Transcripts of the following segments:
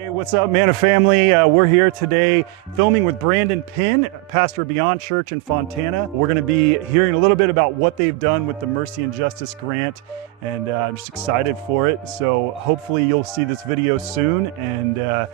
Hey, what's up, Manna family? We're here today filming with Brandon Penn, pastor of Beyond Church in Fontana. We're going to be hearing a little bit about what they've done with the Mercy and Justice Grant, and I'm just excited for it. So hopefully you'll see this video soon and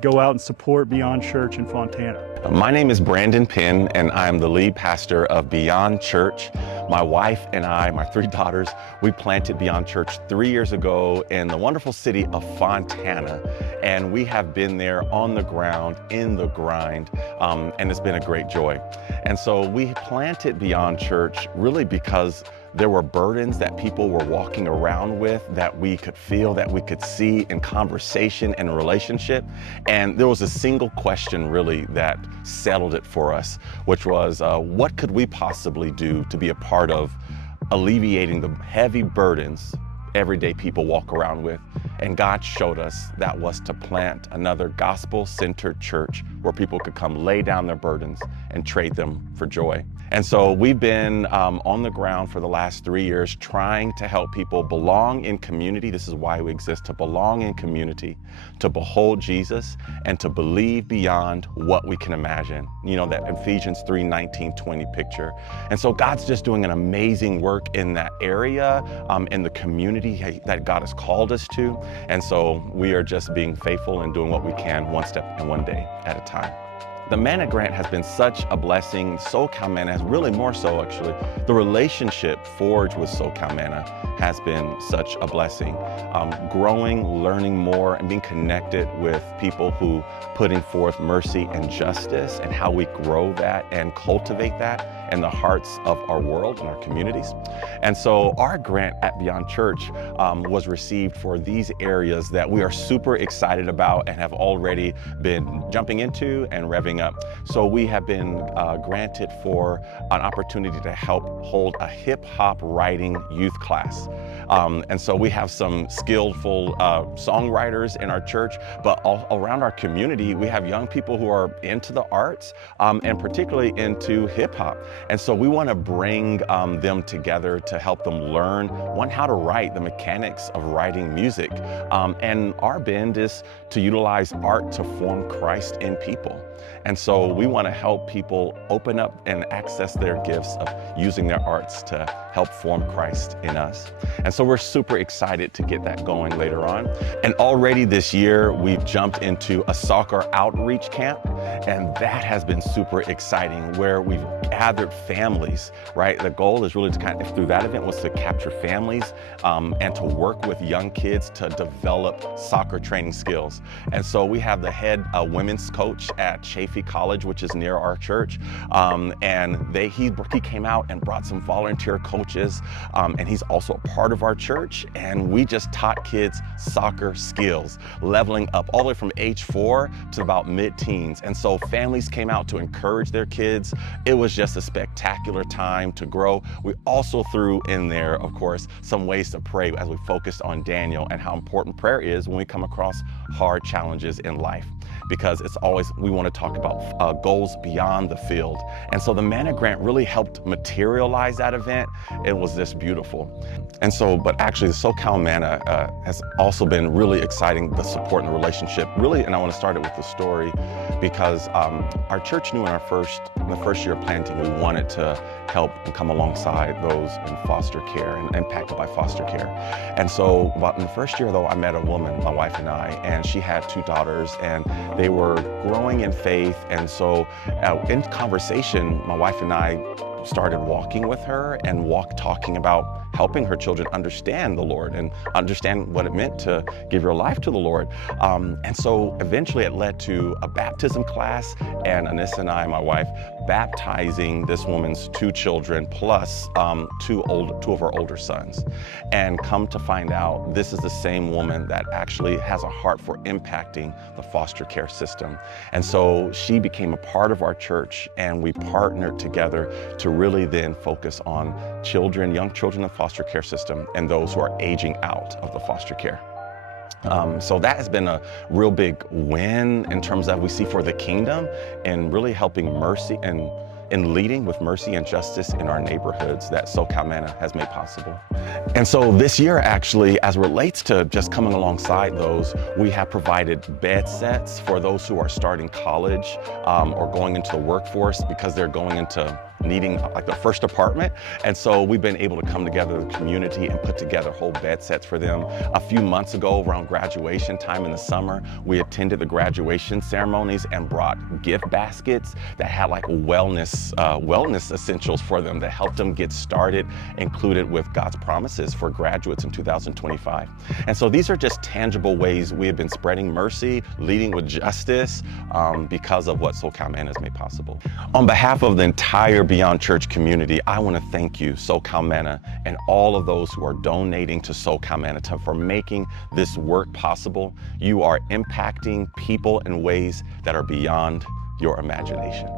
go out and support Beyond Church in Fontana. My name is Brandon Penn, and I'm the lead pastor of Beyond Church. My wife and I, my 3 daughters, we planted Beyond Church 3 years ago in the wonderful city of Fontana. And we have been there on the ground, in the grind, and it's been a great joy. And so we planted Beyond Church really because there were burdens that people were walking around with that we could feel, that we could see in conversation and relationship. And there was a single question really that settled it for us, which was what could we possibly do to be a part of alleviating the heavy burdens everyday people walk around with. And God showed us that was to plant another gospel-centered church where people could come lay down their burdens and trade them for joy. And so we've been on the ground for the last 3 years trying to help people belong in community. This is why we exist, to belong in community, to behold Jesus, and to believe beyond what we can imagine. You know, that Ephesians 3:19-20 picture. And so God's just doing an amazing work in that area, in the community that God has called us to. And so we are just being faithful and doing what we can, one step and one day at a time. The Manna Grant has been such a blessing. SoCal Manna has really more so actually. The relationship forged with SoCal Manna has been such a blessing. Growing, learning more, and being connected with people who putting forth mercy and justice, and how we grow that and cultivate that in the hearts of our world and our communities. And so our grant at Beyond Church was received for these areas that we are super excited about and have already been jumping into and revving up. So we have been granted for an opportunity to help hold a hip hop writing youth class. And so we have some skillful songwriters in our church, but all around our community, we have young people who are into the arts and particularly into hip hop. And so we want to bring them together to help them learn, one, how to write, the mechanics of writing music. And our bend is to utilize art to form Christ in people. And so we want to help people open up and access their gifts of using their arts to help form Christ in us. And so we're super excited to get that going later on. And already this year, we've jumped into a soccer outreach camp, and that has been super exciting, where we've gathered families, right? The goal is really to kind of, through that event, was to capture families and to work with young kids to develop soccer training skills. And so we have the head women's coach at Chaffey College, which is near our church, and he came out and brought some volunteer coaches, and he's also a part of our church, and we just taught kids soccer skills, leveling up all the way from age 4 to about mid-teens. And so families came out to encourage their kids. It was just a spectacular time to grow. We also threw in there, of course, some ways to pray as we focused on Daniel and how important prayer is when we come across hard challenges in life, because it's always, we want to talk about goals beyond the field. And so the Manna Grant really helped materialize that event. It was just beautiful. And so, but actually the SoCal Manna has also been really exciting, the support and the relationship, really. And I want to start it with the story, because our church knew in the first year of planting, we wanted to help and come alongside those in foster care and impacted by foster care. And so about in the first year though, I met a woman, my wife and I, and she had 2 daughters, and they were growing in faith. And so in conversation, my wife and I started walking with her and talking about helping her children understand the Lord and understand what it meant to give your life to the Lord. And so eventually it led to a baptism class, and Anissa and I, my wife, baptizing this woman's 2 children plus 2 of her older sons. And come to find out, this is the same woman that actually has a heart for impacting the foster care system. And so she became a part of our church, and we partnered together to really then focus on children, young children in the foster care system, and those who are aging out of the foster care. So that has been a real big win in terms of we see for the kingdom, and really helping mercy and in leading with mercy and justice in our neighborhoods that SoCal Manna has made possible. And so this year, actually, as relates to just coming alongside those, we have provided bed sets for those who are starting college or going into the workforce because they're going into needing like the first apartment. And so we've been able to come together as a community and put together whole bed sets for them. A few months ago, around graduation time in the summer, we attended the graduation ceremonies and brought gift baskets that had like wellness essentials for them that helped them get started, included with God's promises for graduates in 2025. And so these are just tangible ways we have been spreading mercy, leading with justice because of what SoCal Manna has made possible. On behalf of the entire Beyond Church community, I want to thank you, SoCal Manna, and all of those who are donating to SoCal Manna for making this work possible. You are impacting people in ways that are beyond your imagination.